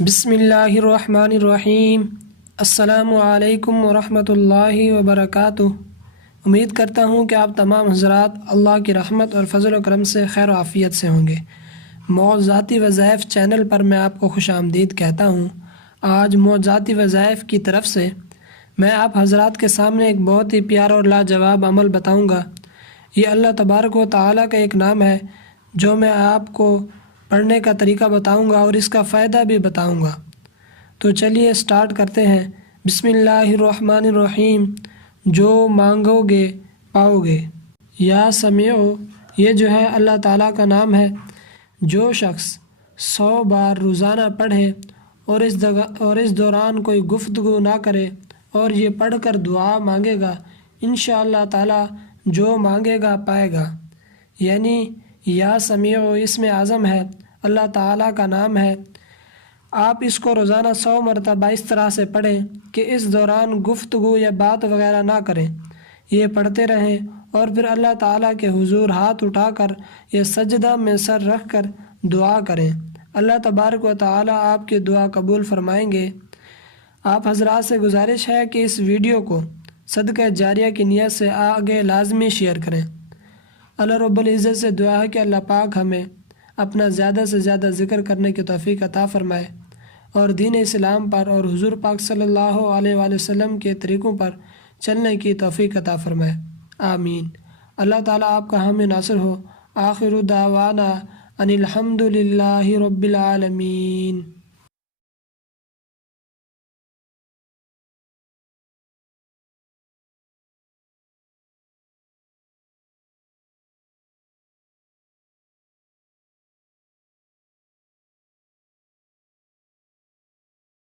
بسم اللہ الرحمن الرحیم۔ السلام علیکم ورحمۃ اللہ وبرکاتہ۔ امید کرتا ہوں کہ آپ تمام حضرات اللہ کی رحمت اور فضل و کرم سے خیر و عافیت سے ہوں گے۔ معجزاتی وظائف چینل پر میں آپ کو خوش آمدید کہتا ہوں۔ آج معجزاتی وظائف کی طرف سے میں آپ حضرات کے سامنے ایک بہت ہی پیارا اور لاجواب عمل بتاؤں گا۔ یہ اللہ تبارک و تعالیٰ کا ایک نام ہے جو میں آپ کو پڑھنے کا طریقہ بتاؤں گا اور اس کا فائدہ بھی بتاؤں گا۔ تو چلیے سٹارٹ کرتے ہیں۔ بسم اللہ الرحمن الرحیم۔ جو مانگو گے پاؤ گے۔ یا سمیعو، یہ جو ہے اللہ تعالیٰ کا نام ہے۔ جو شخص 100 بار روزانہ پڑھے اور اس دوران کوئی گفتگو نہ کرے اور یہ پڑھ کر دعا مانگے گا، انشاءاللہ تعالیٰ جو مانگے گا پائے گا۔ یعنی یا سمیعو اسم اعظم ہے، اللہ تعالیٰ کا نام ہے۔ آپ اس کو روزانہ 100 مرتبہ اس طرح سے پڑھیں کہ اس دوران گفتگو یا بات وغیرہ نہ کریں۔ یہ پڑھتے رہیں اور پھر اللہ تعالیٰ کے حضور ہاتھ اٹھا کر یا سجدہ میں سر رکھ کر دعا کریں۔ اللہ تبارک و تعالیٰ آپ کی دعا قبول فرمائیں گے۔ آپ حضرات سے گزارش ہے کہ اس ویڈیو کو صدقہ جاریہ کی نیت سے آگے لازمی شیئر کریں۔ اللہ رب العزت سے دعا ہے کہ اللہ پاک ہمیں اپنا زیادہ سے زیادہ ذکر کرنے کی توفیق عطا فرمائے اور دین اسلام پر اور حضور پاک صلی اللہ علیہ وآلہ وسلم کے طریقوں پر چلنے کی توفیق عطا فرمائے، آمین۔ اللہ تعالیٰ آپ کا حامی ناصر ہو۔ آخر دعوانا ان الحمد للہ رب العالمین۔